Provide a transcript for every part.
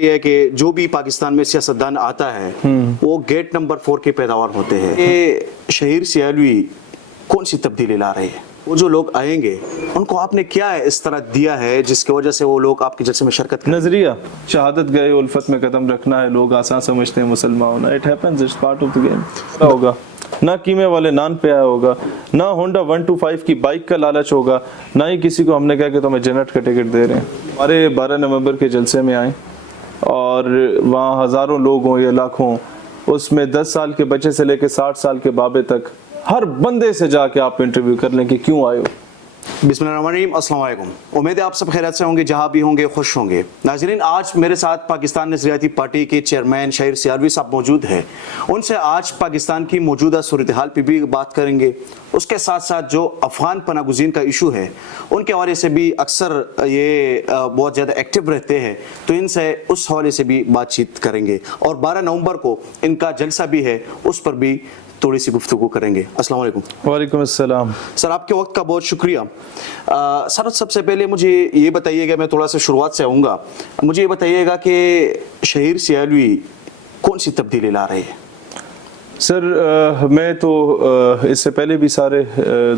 یہ ہے کہ جو بھی پاکستان میں سیاستدان آتا ہے وہ گیٹ نمبر 4 کے پیداوار ہوتے ہیں. یہ شہیر سیالوی کون سی تبدیلی لا رہے ہیں؟ وہ جو لوگ آئیں گے ان کو آپ نے کیا اس طرح دیا ہے جس کی وجہ سے وہ لوگ آپ کے جلسے میں شرکت کریں؟ نظریہ شہادت گئے الفت میں قدم رکھنا ہے. لوگ آسان سمجھتے ہیں مسلمان ہونا. It happens, it's part of the game. ہوگا نہ قیمے والے نان پہ آیا ہوگا، نہ ہونڈا 125 کی بائک کا لالچ ہوگا، نہ ہی کسی کو ہم نے کہا کہ تمہیں جنت کا ٹکٹ دے رہے ہیں. ہمارے 12 نومبر کے جلسے میں آئیں اور وہاں ہزاروں لوگ ہوں یا لاکھوں، اس میں 10 سال کے بچے سے لے کے 60 سال کے بابے تک ہر بندے سے جا کے آپ انٹرویو کر لیں کہ کیوں آئے ہو. بسم اللہ الرحمن الرحیم. السلام علیکم. امید ہے آپ سب خیریت سے ہوں گے، جہاں بھی ہوں گے خوش ہوں گے. ناظرین، آج میرے ساتھ پاکستان نظریاتی پارٹی کے چیئرمین شہیر سیالوی صاحب موجود ہیں. ان سے آج پاکستان کی موجودہ صورتحال پہ بھی بات کریں گے. اس کے ساتھ ساتھ جو افغان پناہ گزین کا ایشو ہے ان کے حوالے سے بھی اکثر یہ بہت زیادہ ایکٹیو رہتے ہیں، تو ان سے اس حوالے سے بھی بات چیت کریں گے. اور 12 نومبر کو ان کا جلسہ بھی ہے، اس پر بھی تھوڑی سی گفتگو کریں گے. السلام علیکم. وعلیکم السلام. سر، آپ کے وقت کا بہت شکریہ. سر، سب سے پہلے مجھے یہ بتائیے گا، میں تھوڑا سا شروعات سے آؤں گا، مجھے یہ بتائیے گا کہ شہیر سیالوی کون سی تبدیلی لا رہے ہیں؟ سر، میں تو اس سے پہلے بھی سارے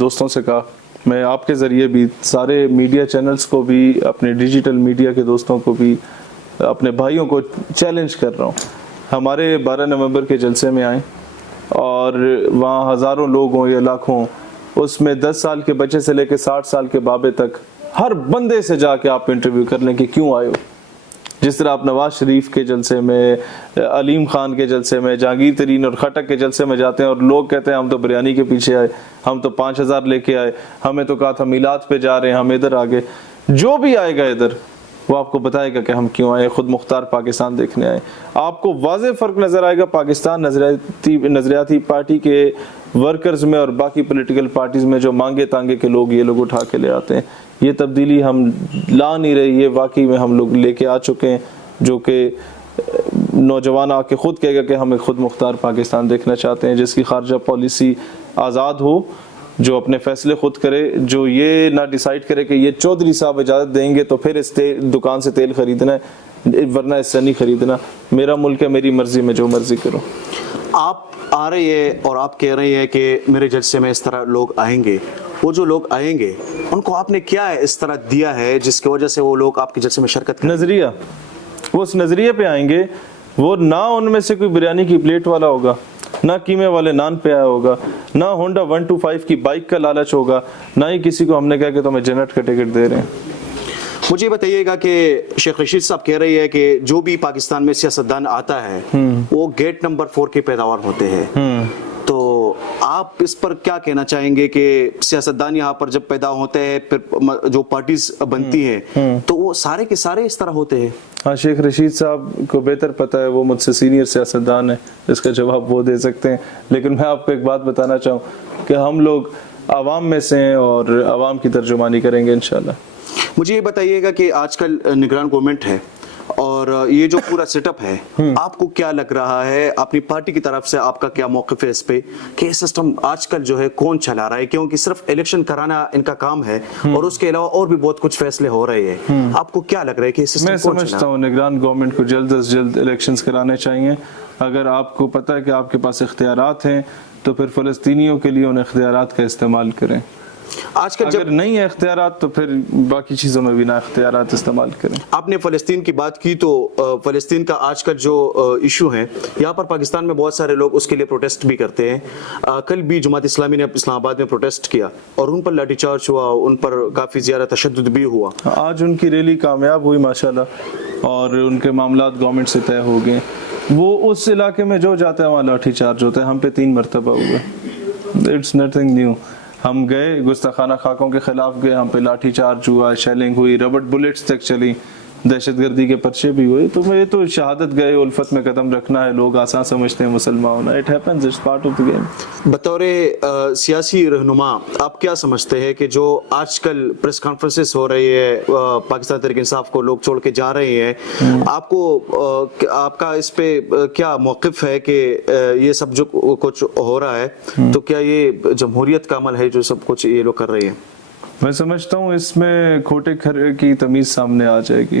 دوستوں سے کہا، میں آپ کے ذریعے بھی سارے میڈیا چینلز کو بھی، اپنے ڈیجیٹل میڈیا کے دوستوں کو بھی، اپنے بھائیوں کو چیلنج کر رہا ہوں. ہمارے 12 نومبر کے جلسے میں آئیں اور وہاں ہزاروں لوگ ہوں یا لاکھوں، اس میں 10 سال کے بچے سے لے کے 60 سال کے بابے تک ہر بندے سے جا کے آپ انٹرویو کر لیں کہ کیوں آئے ہو. جس طرح آپ نواز شریف کے جلسے میں، علیم خان کے جلسے میں، جہانگیر ترین اور خٹک کے جلسے میں جاتے ہیں اور لوگ کہتے ہیں ہم تو بریانی کے پیچھے آئے، ہم تو 5000 لے کے آئے، ہمیں تو کہا تھا میلاد پہ جا رہے ہیں، ہم ادھر آگے. جو بھی آئے گا ادھر وہ آپ کو بتائے گا کہ ہم کیوں آئے، خود مختار پاکستان دیکھنے آئے. آپ کو واضح فرق نظر آئے گا پاکستان نظریاتی پارٹی کے ورکرز میں اور باقی پولیٹیکل پارٹیز میں جو مانگے تانگے کے لوگ یہ لوگ اٹھا کے لے آتے ہیں. یہ تبدیلی ہم لا نہیں رہے، یہ واقعی میں ہم لوگ لے کے آ چکے ہیں. جو کہ نوجوان آ کے خود کہے گا کہ ہم ایک خود مختار پاکستان دیکھنا چاہتے ہیں، جس کی خارجہ پالیسی آزاد ہو، جو اپنے فیصلے خود کرے، جو یہ نہ ڈیسائیڈ کرے کہ یہ چودھری صاحب اجازت دیں گے تو پھر اس دکان سے تیل خریدنا ہے، ورنہ اس سے نہیں خریدنا. میرا ملک ہے، میری مرضی میں جو مرضی کرو. آپ آ رہے ہیں اور آپ کہہ رہے ہیں کہ میرے جلسے میں اس طرح لوگ آئیں گے. وہ جو لوگ آئیں گے ان کو آپ نے کیا اس طرح دیا ہے جس کی وجہ سے وہ لوگ آپ کے جلسے میں شرکت کریں؟ نظریہ. وہ اس نظریے پہ آئیں گے. وہ نہ ان میں سے کوئی بریانی کی پلیٹ والا ہوگا، نہ قیمے والے نان پہ آیا ہوگا، نہ ہونڈا 125 کی بائک کا لالچ ہوگا، نہ ہی کسی کو ہم نے کہا کہ تمہیں جنت کا ٹکٹ دے رہے ہیں. مجھے بتائیے گا کہ شیخ رشید صاحب کہہ رہی ہے کہ جو بھی پاکستان میں سیاستدان آتا ہے وہ گیٹ نمبر 4 کے پیداوار ہوتے ہیں، تو آپ اس پر کیا کہنا چاہیں گے کہ سیاستدان یہاں پر جب پیدا ہوتے ہیں پھر جو پارٹیز بنتی ہیں تو وہ سارے کے سارے اس طرح ہوتے ہیں؟ ہاں، شیخ رشید صاحب کو بہتر پتہ ہے، وہ مجھ سے سینئر سیاستدان ہیں، اس کا جواب وہ دے سکتے ہیں. لیکن میں آپ کو ایک بات بتانا چاہوں کہ ہم لوگ عوام میں سے ہیں اور عوام کی ترجمانی کریں گے انشاءاللہ. مجھے یہ بتائیے گا کہ آج کل نگران گورنمنٹ ہے اور یہ جو پورا سیٹ اپ ہے، آپ کو کیا لگ رہا ہے، اپنی پارٹی کی طرف سے آپ کا کیا موقف ہے اس پہ کہ یہ سسٹم آج کل جو ہے کون چلا رہا ہے؟ کیونکہ صرف الیکشن کرانا ان کا کام ہے اور اس کے علاوہ اور بھی بہت کچھ فیصلے ہو رہے ہیں. آپ کو کیا لگ رہا ہے کہ میں سمجھتا ہوں نگران گورنمنٹ کو جلد از جلد الیکشنز کرانے چاہیے. اگر آپ کو پتہ ہے کہ آپ کے پاس اختیارات ہیں تو پھر فلسطینیوں کے لیے ان اختیارات کا استعمال کریں. آج کل اگر نہیں ہے اختیارات تو پھر باقی چیزوں میں بھی نہ اختیارات استعمال کریں. آپ نے فلسطین کی بات کی تو فلسطین کا آج کل جو ایشو ہے، یہاں پر پاکستان میں بہت سارے لوگ اس کے لیے پروٹیسٹ بھی کرتے ہیں. کل بھی جماعت اسلامی نے اسلام آباد میں پروٹیسٹ کیا اور ان پر لاٹھی چارج ہوا، ان پر کافی زیادہ تشدد بھی ہوا. آج ان کی ریلی کامیاب ہوئی ماشاءاللہ اور ان کے معاملات گورنمنٹ سے طے ہو گئے. وہ اس علاقے میں جو جاتا ہے وہاں لاٹھی چارج ہوتا ہے. ہم پہ 3 مرتبہ ہوا. It's nothing new. ہم گئے گستاخانہ خاکوں کے خلاف گئے، ہم پہ لاٹھی چارج ہوا، شیلنگ ہوئی، ربڑ بلیٹس تک چلی، دہشت گردی کے پرچے بھی ہوئے. تو یہ تو شہادت گئے الفت میں قدم رکھنا ہے. لوگ آسان سمجھتے ہیں مسلمان ہونا. It happens, it's part of the game. بطور سیاسی رہنما آپ کیا سمجھتے ہیں کہ جو آج کل پریس کانفرنسز ہو رہی ہے، پاکستان تحریک انصاف کو لوگ چھوڑ کے جا رہے ہیں، آپ کو آپ کا اس پہ کیا موقف ہے کہ یہ سب جو کچھ ہو رہا ہے تو کیا یہ جمہوریت کا عمل ہے جو سب کچھ یہ لوگ کر رہے ہیں؟ میں سمجھتا ہوں اس میں کھوٹے کھرے کی تمیز سامنے آ جائے گی.